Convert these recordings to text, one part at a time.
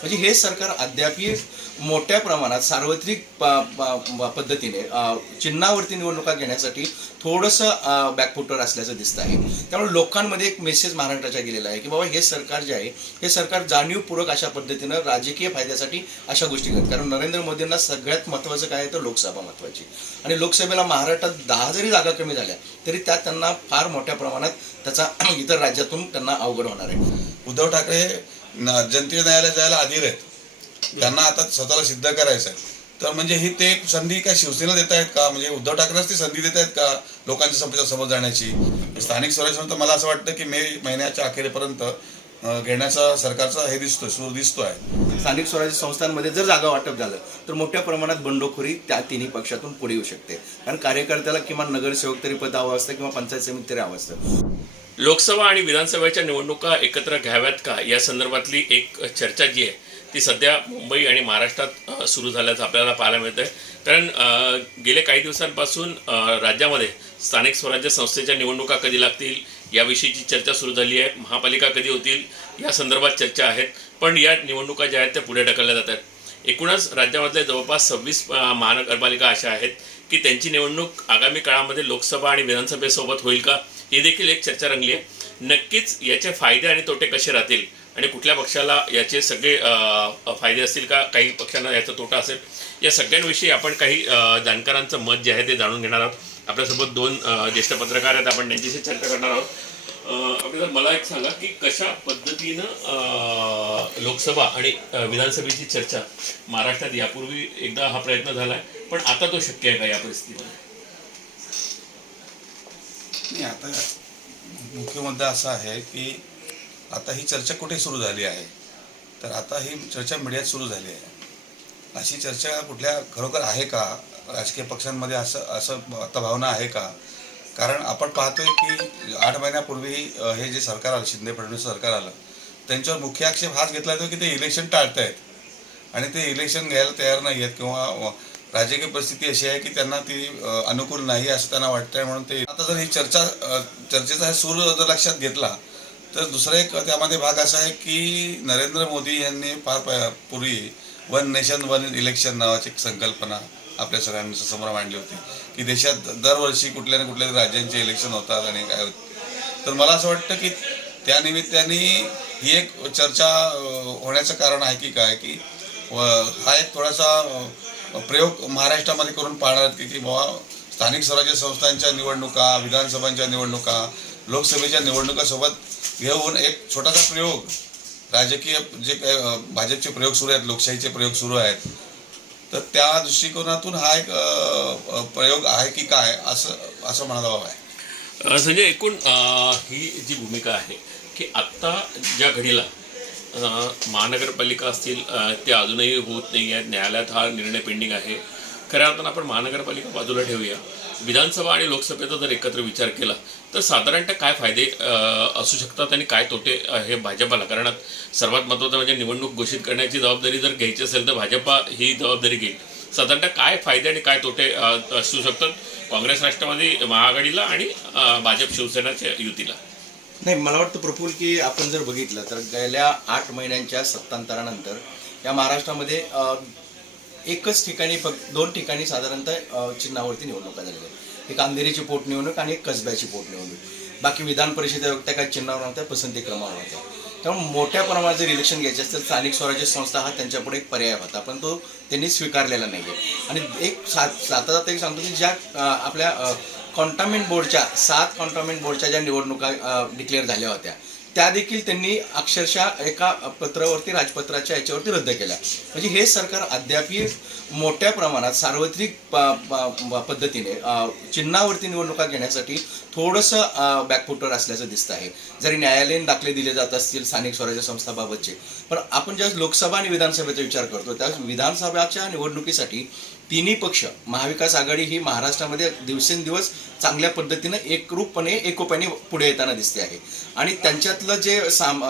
म्हणजे हे सरकार अद्यापही मोठ्या प्रमाणात सार्वत्रिक प- पद्धतीने चिन्हावरती निवडणुका घेण्यासाठी थोडंसं बॅकफुटवर असल्याचं दिसतं आहे. त्यामुळे लोकांमध्ये एक मेसेज महाराष्ट्राच्या गेलेला आहे की बाबा हे सरकार जे आहे हे सरकार जाणीवपूर्वक अशा पद्धतीनं राजकीय फायद्यासाठी अशा गोष्टी करत. कारण नरेंद्र मोदींना सगळ्यात महत्त्वाचं काय आहे तर लोकसभा महत्त्वाची. आणि लोकसभेला महाराष्ट्रात दहा जरी जागा कमी झाल्या तरी त्यात त्यांना फार मोठ्या प्रमाणात त्याचा इतर राज्यातून त्यांना अवघड होणार आहे. उद्धव ठाकरे जनतेच्या न्यायालयात जायला अधीर आहेत. त्यांना आता स्वतःला सिद्ध करायचं आहे तर म्हणजे ही ते एक संधी काय शिवसेना देत आहेत का? म्हणजे उद्धव ठाकरेच ती संधी देत आहेत का लोकांच्या समोर समोर जाण्याची? स्थानिक स्वराज्य तर मला असं वाटतं की मे महिन्याच्या अखेरीपर्यंत घेण्याचा सरकारचा हे दिसतोय सूर दिसतोय. स्थानिक स्वराज्य संस्थांमध्ये जर जागा वाटप झालं तर मोठ्या प्रमाणात बंडखोरी त्या तिन्ही पक्षातून पुढे येऊ शकते. कारण कार्यकर्त्याला किमान नगरसेवक तरी पद हवं असतं किंवा पंचायत समिती तरी हवं असतं. लोकसभा आणि विधानसभेच्या निवडणुका एकत्र घ्याव्यात का? या संदर्भातली एक चर्चा जी आहे ती सध्या मुंबई आणि महाराष्ट्रात सुरू झाल्याचं आपल्याला पाहायला मिळतं आहे कारण गेल्या काही दिवसांपासून राज्यामध्ये स्थानिक स्वराज्य संस्थेच्या निवडणुका कधी लागतील याविषयीची चर्चा सुरू झाली आहे. महापालिका कधी होतील या संदर्भात चर्चा आहेत. पण या निवडणुका ज्या आहेत त्या पुढे ढकलल्या जात आहेत. एकूणच राज्यामधल्या जवळपास सव्वीस महानगरपालिका अशा आहेत की त्यांची निवडणूक आगामी काळामध्ये लोकसभा आणि विधानसभेसोबत होईल का? ही देखील एक चर्चा रंगली आहे. नक्कीच याचे फायदे आणि तोटे कसे राहतील आणि कुठल्या पक्षाला याचे सगळे फायदे असतील का काही पक्षांना याचा तोटा असेल या सगळ्यांविषयी आपण काही जाणकारांचं मत जे आहे ते जाणून घेणार आहोत. आपल्यासोबत दोन ज्येष्ठ पत्रकार आहेत आपण त्यांच्याशी चर्चा करणार आहोत. आपल्याला मला एक सांगा की कशा पद्धतीनं लोकसभा आणि विधानसभेची चर्चा महाराष्ट्रात यापूर्वी एकदा हा प्रयत्न झाला आहे पण आता तो शक्य आहे का या परिस्थितीमध्ये? नाही आता मुख्य मुद्दा असा आहे की आता ही चर्चा कुठे सुरू झाली आहे? तर आता ही चर्चा मीडियात सुरू झाली आहे. अशी चर्चा कुठल्या खरोखर आहे का? राजकीय पक्षांमध्ये असं असं आता भावना आहे का? कारण आपण पाहतोय की आठ महिन्यापूर्वी हे जे सरकार आलं शिंदे फडणवीस सरकार आलं त्यांच्यावर मुख्य आक्षेप हाच घेतला जातो की ते इलेक्शन टाळतायत. आणि ते इलेक्शन घ्यायला तयार नाही आहेत किंवा राजकीय परिस्थिती अशी आहे की त्यांना ती अनुकूल नाही असं त्यांना वाटतंय म्हणून ते आता जर ही चर्चा चर्चेचा सूर जर लक्षात घेतला तर दुसरा एक त्यामध्ये भाग असा आहे की नरेंद्र मोदी यांनी फार पूर्वी वन नेशन वन इलेक्शन नावाची एक संकल्पना आपल्या सगळ्यांच्या समोर मांडली होती की देशात दरवर्षी कुठल्या ना कुठल्या राज्यांचे इलेक्शन होतात आणि काय होत तर मला असं वाटतं की त्या निमित्ताने ही एक चर्चा होण्याचं कारण आहे की काय की हा एक थोडासा प्रयोग महाराष्ट्रामध्ये करून पाहणार आहेत की की बाबा स्थानिक स्वराज्य संस्थांच्या निवडणुका विधानसभांच्या निवडणुका लोकसभेच्या निवडणुकासोबत घेऊन एक छोटासा प्रयोग राजकीय जे काही भाजपचे प्रयोग सुरू आहेत लोकशाहीचे प्रयोग सुरू आहेत. तर त्या दृष्टिकोनातून हा एक प्रयोग आहे की काय असं असं म्हणायला हवं आहे. संजय एकूण ही जी भूमिका आहे की आत्ता ज्या घडीला महानगरपालिका असतील ते अजूनही होत नाही आहेत न्यायालयात हा निर्णय पेंडिंग आहे. खऱ्या अर्थानं आपण महानगरपालिका बाजूला ठेवूया. विधानसभा आणि लोकसभेचा जर एकत्र विचार केला तर साधारणतः काय फायदे असू शकतात आणि काय तोटे हे भाजपाला? कारण सर्वात महत्त्वाचं म्हणजे निवडणूक घोषित करण्याची जबाबदारी जर घ्यायची असेल तर भाजपा ही जबाबदारी घेईल. साधारणतः काय फायदे आणि काय तोटे असू शकतात काँग्रेस राष्ट्रवादी महाआघाडीला आणि भाजप शिवसेनाच्या युतीला? नाही मला वाटतं प्रफुल की आपण जर बघितलं तर गेल्या आठ महिन्यांच्या सत्तांतरानंतर या महाराष्ट्रामध्ये एकच ठिकाणी फक्त दोन ठिकाणी साधारणतः चिन्हावरती निवडणुका झालेल्या आहेत. एक अंधेरीची पोटनिवडणूक आणि एक कसब्याची पोटनिवडणूक बाकी विधान परिषदे त्या काही चिन्हावर नव्हत्या पसंती क्रमावर होत्या त्यामुळे मोठ्या प्रमाणात जर इलेक्शन घ्यायचे असतील स्थानिक स्वराज्य संस्था हा त्यांच्यापुढे एक पर्याय होता पण तो त्यांनी स्वीकारलेला नाही आहे आणि एक सात साता एक सांगतो की ज्या आपल्या कॉन्टामेंट बोर्डच्या सात कॉन्टामेंट बोर्डच्या ज्या निवडणुका डिक्लेअर झाल्या होत्या त्या देखील त्यांनी अक्षरशः एका पत्रावरती राजपत्राच्या याच्यावरती रद्द केल्या. म्हणजे हे सरकार अद्यापही मोठ्या प्रमाणात सार्वत्रिक प- पद्धतीने चिन्हावरती निवडणुका घेण्यासाठी थोडंसं बॅकफुटवर असल्याचं दिसतं आहे. जरी न्यायालयीन दाखले दिले जात असतील स्थानिक स्वराज्य संस्थाबाबतचे पण आपण ज्या लोकसभा आणि विधानसभेचा विचार करतो त्या विधानसभाच्या निवडणुकीसाठी तिन्ही पक्ष महाविकास आघाडी ही महाराष्ट्रामध्ये दिवसेंदिवस चांगल्या पद्धतीनं एकरूपपणे एकोप्याने पुढे येताना दिसते आहे. आणि त्यांच्यातलं जे साम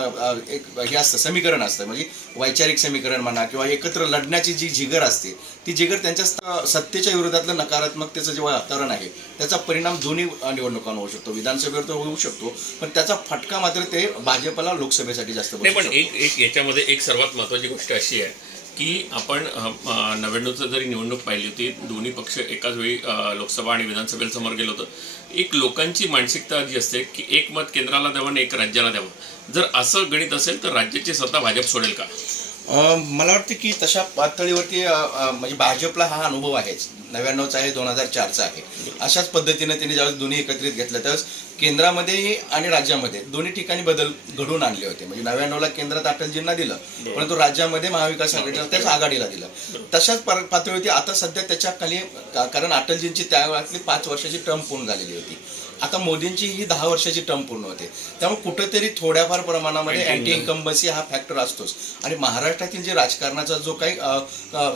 एक हे असतं समीकरण असतं म्हणजे वैचारिक समीकरण म्हणा किंवा एकत्र लढण्याची जी जिगर असते ती जिगर त्यांच्या सत्तेच्या विरोधातलं नकारात्मकतेचं जे वातावरण आहे त्याचा परिणाम दोन्ही निवडणुकांवर होऊ शकतो. विधानसभेवर तर होऊ शकतो पण त्याचा फटका मात्र ते भाजपला लोकसभेसाठी जास्त पण. एक एक याच्यामध्ये एक सर्वात महत्त्वाची गोष्ट अशी आहे की आपण नव्याण्णवचं जरी निवडणूक पाहिली होती दोन्ही पक्ष एकाच वेळी लोकसभा आणि विधानसभेला समोर गेलो होतं. एक लोकांची मानसिकता जी असते की एक मत केंद्राला द्यावं आणि एक राज्याला द्यावं. जर असं गणित असेल तर राज्याची सत्ता भाजप सोडेल का? मला वाटतं की तशा पातळीवरती म्हणजे भाजपला हा अनुभव आहेच. नव्याण्णवचा आहे दोन हजार चारचा आहे. अशाच पद्धतीने त्यांनी ज्यावेळेस दोन्ही एकत्रित घेतलं त्यावेळेस केंद्रामध्ये आणि राज्यामध्ये दोन्ही ठिकाणी बदल घडवून आणले होते. म्हणजे नव्याण्णवला केंद्रात अटलजींना दिलं परंतु राज्यामध्ये महाविकास आघाडीला त्याच आघाडीला दिलं. तशाच पातळीवरती आता सध्या त्याच्याखाली कारण अटलजींची त्या वेळातली पाच वर्षाची टर्म पूर्ण झालेली होती. आता मोदींची ही दहा वर्षाची टर्म पूर्ण होते. त्यामुळे कुठेतरी थोड्याफार प्रमाणामध्ये अँटी इन्कम्बन्सी हा फॅक्टर असतोच. आणि महाराष्ट्रातील जे राजकारणाचा जो काही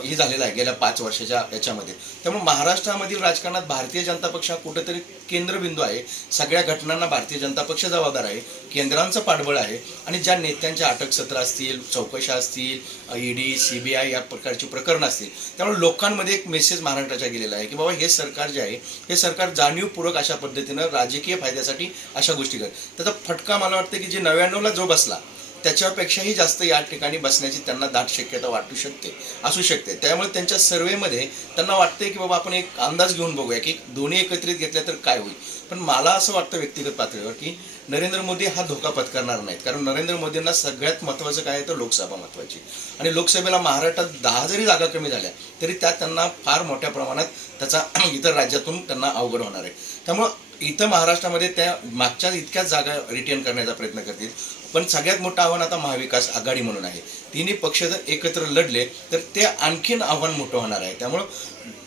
हे झालेला आहे गेल्या पाच वर्षाच्या याच्यामध्ये त्यामुळे महाराष्ट्रामधील राजकारणात भारतीय जनता पक्ष हा कुठेतरी केंद्रबिंदू आहे. सगळ्या घटनांना भारतीय जनता पक्ष जबाबदार आहे. केंद्रांचं पाठबळ आहे. आणि ज्या नेत्यांच्या अटक सत्र असतील चौकशा असतील ईडी सीबीआय या प्रकारची प्रकरणं असतील त्यामुळे लोकांमध्ये एक मेसेज महाराष्ट्राच्या गेलेला आहे की बाबा हे सरकार जे आहे हे सरकार जाणीवपूर्वक अशा पद्धतीनं राजकीय फायद्यासाठी अशा गोष्टी करत. त्याचा फटका मला वाटतं की जे नव्याण्णवला जो बसला त्याच्यापेक्षाही जास्त या ठिकाणी बसण्याची त्यांना दाट शक्यता वाटू शकते असू शकते. त्यामुळे त्यांच्या सर्वेमध्ये त्यांना वाटते की बाबा आपण एक अंदाज घेऊन बघूया की दोन्ही एकत्रित घेतल्या तर काय होईल. पण मला असं वाटतं व्यक्तिगत पातळीवर की नरेंद्र मोदी हा धोका पत्करणार नाहीत. कारण नरेंद्र मोदींना सगळ्यात महत्त्वाचं काय आहे तर लोकसभा महत्त्वाची. आणि लोकसभेला महाराष्ट्रात दहा जरी जागा कमी झाल्या तरी त्या त्यांना फार मोठ्या प्रमाणात त्याचा इतर राज्यातून त्यांना अवघड होणार आहे. त्यामुळं इथं महाराष्ट्रामध्ये त्या मागच्या इतक्याच जागा रिटेन करण्याचा प्रयत्न करतील. पण सगळ्यात मोठं आव्हान आता महाविकास आघाडी म्हणून आहे. तिन्ही पक्ष जर एकत्र लढले तर ते आणखीन आव्हान मोठं होणार आहे. त्यामुळं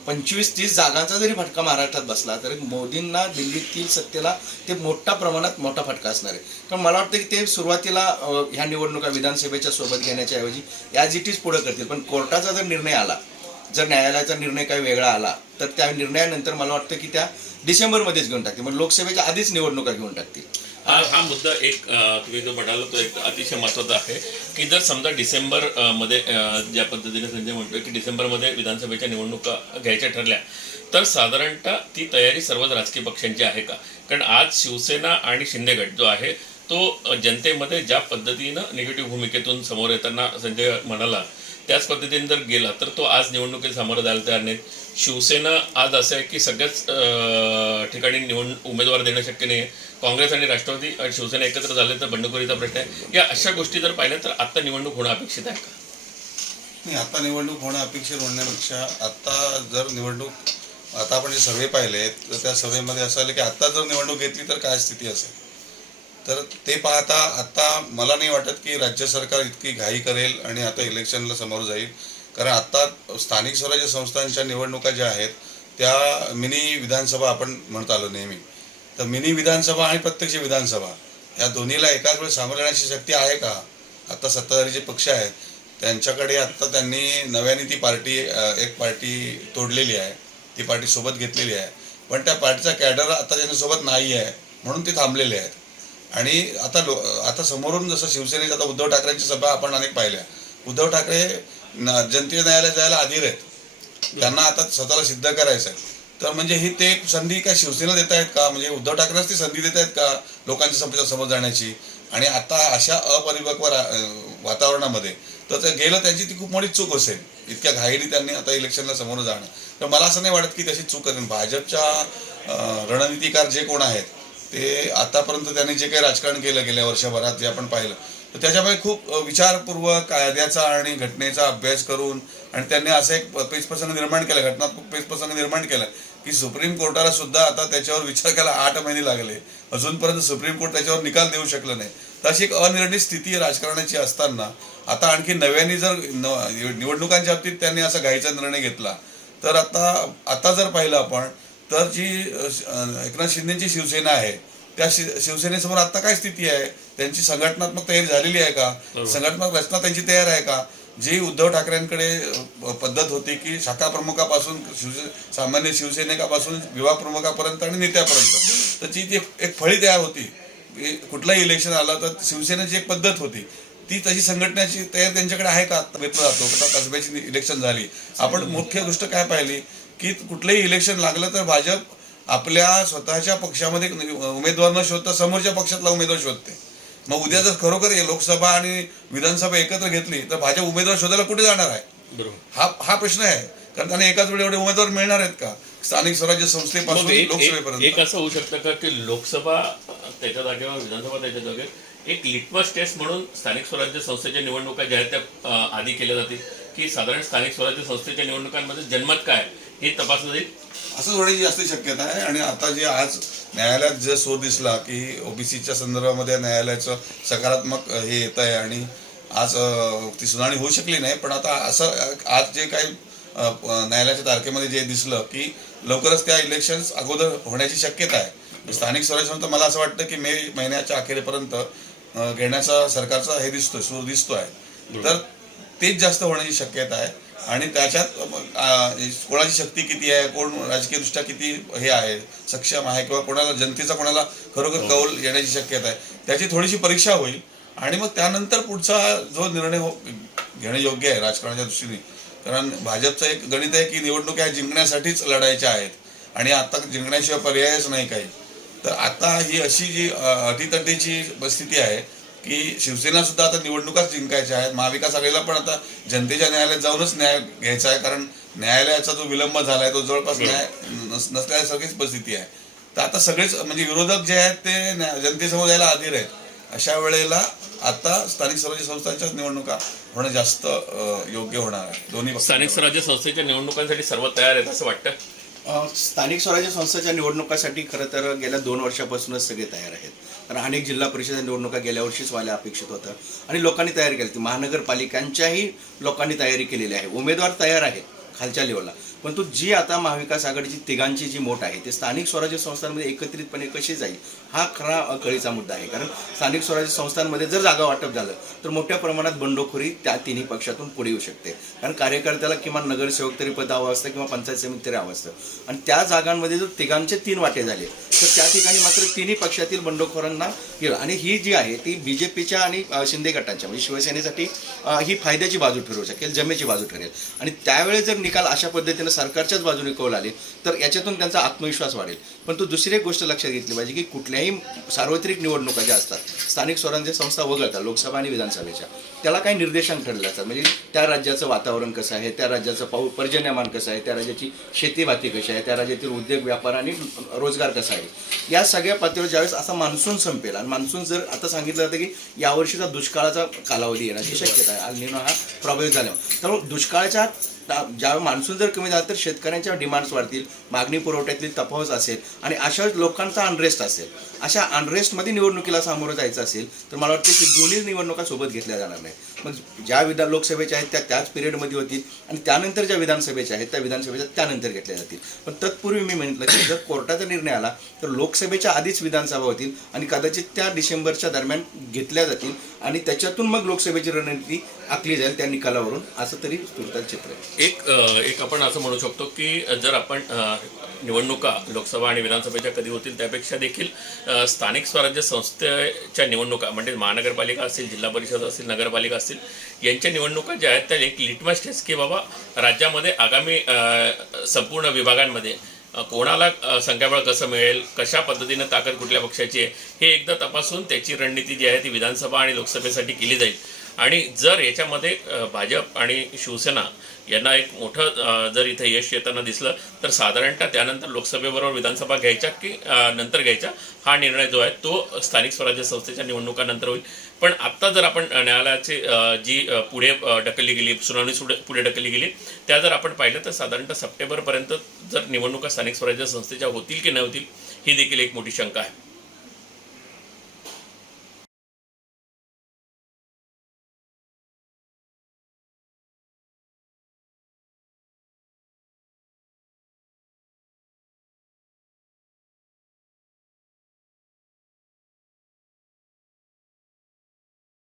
पंचवीस तीस जागांचा जरी फटका महाराष्ट्रात बसला तरी मोदींना दिल्लीतील सत्तेला ते मोठ्या प्रमाणात मोठा फटका असणार आहे. कारण मला वाटतं की ते सुरुवातीला ह्या निवडणुका विधानसभेच्या सोबत घेण्याच्या ऐवजी ॲज इट इज पुढं करतील. पण कोर्टाचा जर निर्णय आला जर न्यायालयाचा निर्णय काही वेगळा आला तर त्या निर्णयानंतर मला वाटतं की त्या डिसेंबरमध्येच घेऊन टाकतील. म्हणजे लोकसभेच्या आधीच निवडणुका घेऊन टाकतील. हा हा मुद्दा एक तुम्ही जो म्हणाला तो एक अतिशय महत्त्वाचा आहे की जर समजा डिसेंबरमध्ये ज्या पद्धतीने संजय म्हणतोय की डिसेंबरमध्ये विधानसभेच्या निवडणुका घ्यायच्या ठरल्या तर साधारणतः ती तयारी सर्वच राजकीय पक्षांची आहे का? कारण आज शिवसेना आणि शिंदे गट जो आहे तो जनतेमध्ये ज्या पद्धतीनं निगेटिव्ह भूमिकेतून समोर येताना संजय म्हणाला त्याच पद्धतीने जर गेला तर तो आज निवडणुकीत सामोरं जायला तयार नाही. शिवसेना आज असं आहे की सगळ्याच ठिकाणी निवड उमेदवार देणं शक्य नाही काँग्रेस आणि राष्ट्रवादी आणि शिवसेना एकत्र झाले तर बंडखोरीचा प्रश्न आहे. या अशा गोष्टी जर पाहिल्या तर आत्ता निवडणूक होणं अपेक्षित आहे का? नाही आता निवडणूक होणं अपेक्षित होण्यापेक्षा आता जर निवडणूक आता आपण जे सर्वे पाहिले तर त्या सर्वेमध्ये असं आलं की आता जर निवडणूक घेतली तर काय स्थिती असेल? तर ते पाहता आता मला नाही वाटत की राज्य सरकार इतकी घाई करेल आणि आता इलेक्शनला समोर जाईल. कारण आता स्थानिक स्वराज्य संस्थांच्या निवडणुका ज्या आहेत त्या मिनी विधानसभा आपण म्हणत आलो नेहमी. तर मिनी विधानसभा आणि प्रत्यक्ष विधानसभा या दोन्हीला एकाच वेळेस सामोरे जाण्याची शक्ती आहे का? आता सत्ताधारी जे पक्ष आहेत त्यांच्याकडे आत्ता त्यांनी नव्याने ती पार्टी एक पार्टी तोडलेली आहे. ती पार्टी सोबत घेतलेली आहे. पण त्या पार्टीचा कॅडर आता त्यांच्यासोबत नाही आहे म्हणून ते थांबलेले आहेत. आणि आता लो आता समोरून जसं शिवसेनेच्या आता उद्धव ठाकरेंची सभा आपण अनेक पाहिल्या. उद्धव ठाकरे न जनतेच्या न्यायालयात जायला अधीर आहेत. त्यांना आता स्वतःला सिद्ध करायचं आहे तर म्हणजे ही ते संधी काय शिवसेना देत आहेत का? म्हणजे उद्धव ठाकरेच ती संधी देत आहेत का लोकांच्या समोर समोर जाण्याची? आणि आता अशा अपरिपक्व रा- वातावरणामध्ये तर ते गेलं त्यांची ती खूप मोठी चूक असेल. इतक्या घाईने त्यांनी आता इलेक्शनला समोर जाणं. तर मला असं नाही वाटत की तशी चूक असेल. भाजपच्या रणनीतीकार रणनीतिकार जे कोण आहेत ते आतापर्यंत त्यांनी जे काही राजकारण केलं गेल्या वर्षभरात जे आपण पाहिलं तर त्याच्यामुळे खूप विचारपूर्वक कायद्याचा आणि घटनेचा अभ्यास करून आणि त्यांनी असं एक पेचप्रसंग निर्माण केला घटनात्मक पेचप्रसंग निर्माण केला की सुप्रीम कोर्टाला सुद्धा आता त्याच्यावर विचार करायला आठ महिने लागले. अजूनपर्यंत सुप्रीम कोर्ट त्याच्यावर निकाल देऊ शकलं नाही. तर अशी एक अनिर्णित स्थिती राजकारणाची असताना आता आणखी नव्याने जर निवडणुकांच्या बाबतीत त्यांनी असा घाईचा निर्णय घेतला तर आता आता जर पाहिलं आपण तर जी एकनाथ शिंदेची शिवसेना आहे त्या शि शिवसेनेसमोर आता काय स्थिती आहे? त्यांची संघटनात्मक तयारी झालेली आहे का? संघटनात्मक रचना त्यांची तयार आहे का? जी उद्धव ठाकरेंकडे पद्धत होती की शाखा प्रमुखापासून शिवसे सामान्य शिवसैनिकापासून विभाग प्रमुखापर्यंत आणि नेत्यापर्यंत. तर ती जी एक फळी तयार होती. कुठलंही इलेक्शन आलं तर शिवसेनेची एक पद्धत होती. ती तशी संघटनेची तयार त्यांच्याकडे आहे का? आता घेतला जातो कसब्याची इलेक्शन झाली. आपण मुख्य गोष्ट काय पाहिली? की कुठलंही इलेक्शन लागलं तर भाजप आपल्या स्वतःच्या पक्षामध्ये उमेदवार न शोधता समोरच्या पक्षातला उमेदवार शोधते. मग उद्या जर खरोखर लोकसभा आणि विधानसभा एकत्र घेतली तर भाजप उमेदवार शोधायला कुठे जाणार आहे? बरोबर. हा हा प्रश्न आहे. कारण त्यांना एकाच वेळी एवढे उमेदवार मिळणार आहेत का? स्थानिक स्वराज्य संस्थेपासून लोकसभेपर्यंत. एक असं होऊ शकतं का की लोकसभा त्याच्या जागेवर विधानसभा त्याच्या जागेवर एक लिटमस टेस्ट म्हणून स्थानिक स्वराज्य संस्थेच्या निवडणुका ज्या आहेत त्या आधी केल्या जातील? की साधारण स्थानिक स्वराज्य संस्थेच्या निवडणुकांमध्ये जन्मत काय हे तपासलं जाईल? असंच होण्याची जास्त शक्यता आहे आणि आता जे आज न्यायालयात जे सूर दिसला की ओबीसीच्या संदर्भामध्ये न्यायालयाचं सकारात्मक हे येत आहे आणि आज ती सुनावणी होऊ शकली नाही पण आता असं आज जे काही न्यायालयाच्या तारखेमध्ये जे दिसलं की लवकरच त्या इलेक्शन्स अगोदर होण्याची शक्यता आहे. म्हणजे स्थानिक स्वराज्य मला असं वाटतं की मे महिन्याच्या अखेरीपर्यंत घेण्याचा सरकारचा हे दिसतोय सूर आहे तर तेच जास्त होण्याची शक्यता आहे. आणि त्याच्यात कोणाची शक्ती किती आहे कोण राजकीयदृष्ट्या किती हे आहे सक्षम आहे किंवा कोणाला जनतेचा कोणाला खरोखर कौल येण्याची शक्यता आहे त्याची थोडीशी परीक्षा होईल. आणि मग त्यानंतर पुढचा जो निर्णय हो घेणं योग्य आहे राजकारणाच्या दृष्टीने. कारण भाजपचं एक गणित आहे की निवडणुका जिंकण्यासाठीच लढायच्या आहेत. आणि आता जिंकण्याशिवाय पर्यायच नाही काही. तर आता ही अशी जी अटीतटीची परिस्थिती आहे की शिवसेना सुद्धा आता निवडणुकाच जिंकायच्या आहेत. महाविकास आघाडीला पण आता जनतेच्या न्यायालयात जाऊनच न्याय घ्यायचा आहे. कारण न्यायालयाचा जो विलंब झालाय तो जवळपास न्याय नस- नसल्यासारखीच परिस्थिती आहे. तर आता सगळेच म्हणजे विरोधक जे आहेत ते जनतेसमोर यायला आधीर आहेत. अशा वेळेला आता स्थानिक स्वराज्य संस्थांच्याच निवडणुका होणं जास्त योग्य होणार आहे. दोन्ही. स्थानिक स्वराज्य संस्थेच्या निवडणुकांसाठी सर्व तयार आहेत असं वाटतं? स्थानिक स्वराज्य संस्थेच्या निवडणुकासाठी खरं तर गेल्या दोन वर्षापासूनच सगळे तयार आहेत. कारण अनेक जिल्हा परिषद निवडणुका गेल्या वर्षीच व्हायला अपेक्षित होतं. आणि लोकांनी तयारी केली होती. महानगरपालिकांच्याही लोकांनी तयारी केलेली आहे. उमेदवार तयार आहेत खालच्या लेवलला परंतु जी आता महाविकास आघाडीची तिघांची जी मोठ आहे ते स्थानिक स्वराज्य संस्थांमध्ये एकत्रितपणे कशी जाईल हा खरा कळीचा मुद्दा आहे. कारण स्थानिक स्वराज्य संस्थांमध्ये जर जागा वाटप झालं तर मोठ्या प्रमाणात बंडखोरी त्या तिन्ही पक्षातून पुढे येऊ शकते. कारण कार्यकर्त्याला किमान नगरसेवक तरी पद हवं असतं किंवा पंचायत समिती तरी हवं असतं. आणि त्या जागांमध्ये जर तिघांचे तीन वाटे झाले तर त्या ठिकाणी मात्र तिन्ही पक्षातील बंडखोरांना गेलं. आणि ही जी आहे ती बी जे पीच्या आणि शिंदे गटाच्या म्हणजे शिवसेनेसाठी ही फायद्याची बाजू ठरू शकेल जमेची बाजू ठरेल. आणि त्यावेळेस जर निकाल अशा पद्धतीनं सरकारच्याच बाजूने कौल आले तर याच्यातून त्यांचा आत्मविश्वास वाढेल. पण तो दुसरी एक गोष्ट लक्षात घेतली पाहिजे की कुठल्याही सार्वत्रिक निवडणुका ज्या असतात स्थानिक स्वराज्य संस्था वगळतात लोकसभा आणि विधानसभेच्या त्याला काही निर्देशांक ठरले असतात. म्हणजे त्या राज्याचं वातावरण कसं आहे त्या राज्याचं पाऊ पर्जन्यमान कसं आहे त्या राज्याची शेतीभाती कशी आहे त्या राज्यातील उद्योग व्यापार आणि रोजगार कसा आहे. या सगळ्या पातळीवर ज्यावेळेस असा मान्सून संपेल आणि मान्सून जर आता सांगितलं जातं की यावर्षीचा दुष्काळाचा कालावधी येण्याची शक्यता आहे आणि हा प्रभावित झाला त्यामुळे दुष्काळाच्या ज्यावेळी मान्सून जर कमी झाला तर शेतकऱ्यांच्या डिमांड्स वाढतील मागणी पुरवठ्यातली तफावत असेल आणि अशा लोकांचा अनरेस्ट असेल. अशा अनरेस्टमध्ये निवडणुकीला सामोरं जायचं असेल तर मला वाटतं की दोन्ही निवडणुका सोबत घेतल्या जाणार नाही मग ज्या विधान लोकसभेच्या आहेत त्या त्याच पिरियडमध्ये होतील आणि त्यानंतर ज्या विधानसभेच्या आहेत त्या विधानसभेच्या त्यानंतर घेतल्या जातील. पण तत्पूर्वी मी म्हटलं की जर कोर्टाचा निर्णय आला तर लोकसभेच्या आधीच विधानसभा होतील आणि कदाचित त्या डिसेंबरच्या दरम्यान घेतल्या जातील आणि त्याच्यातून मग लोकसभेची रणनीती आखली जाईल त्या निकालावरून असं तरी तुर्तास चित्र आहे. एक एक आपण असं म्हणू शकतो की जर आपण निवडणुका लोकसभा आणि विधानसभेच्या कधी होतील त्यापेक्षा देखील स्थानिक स्वराज्य संस्थेच्या निवडणुका म्हणजे महानगरपालिका असतील जिल्हा परिषद असतील नगरपालिका असतील यांच्या निवडणुका ज्या आहेत त्या एक लिटमस टेस्ट की बाबा राज्यामध्ये आगामी संपूर्ण विभागांमध्ये कोणाला संख्याबळ कसं मिळेल कशा पद्धतीनं ताकद कुठल्या पक्षाची आहे हे एकदा तपासून त्याची रणनीती जी आहे ती विधानसभा आणि लोकसभेसाठी केली जाईल. आणि जर याच्यामध्ये भाजप आणि शिवसेना यांना एक मोठं जर इथे यश येताना दिसलं तर साधारणतः त्यानंतर लोकसभेबरोबर विधानसभा घ्यायच्या की नंतर घ्यायचा हा निर्णय जो आहे तो स्थानिक स्वराज्य संस्थेच्या निवडणुकानंतर होईल. पण आत्ता जर आपण न्यायालयाची जी पुढे ढकलली गेली सुनावणी पुढे ढकलली गेली त्या जर आपण पाहिलं तर साधारणतः सप्टेंबरपर्यंत जर निवडणुका स्थानिक स्वराज्य संस्थेच्या होतील की नाही होतील ही देखील एक मोठी शंका आहे.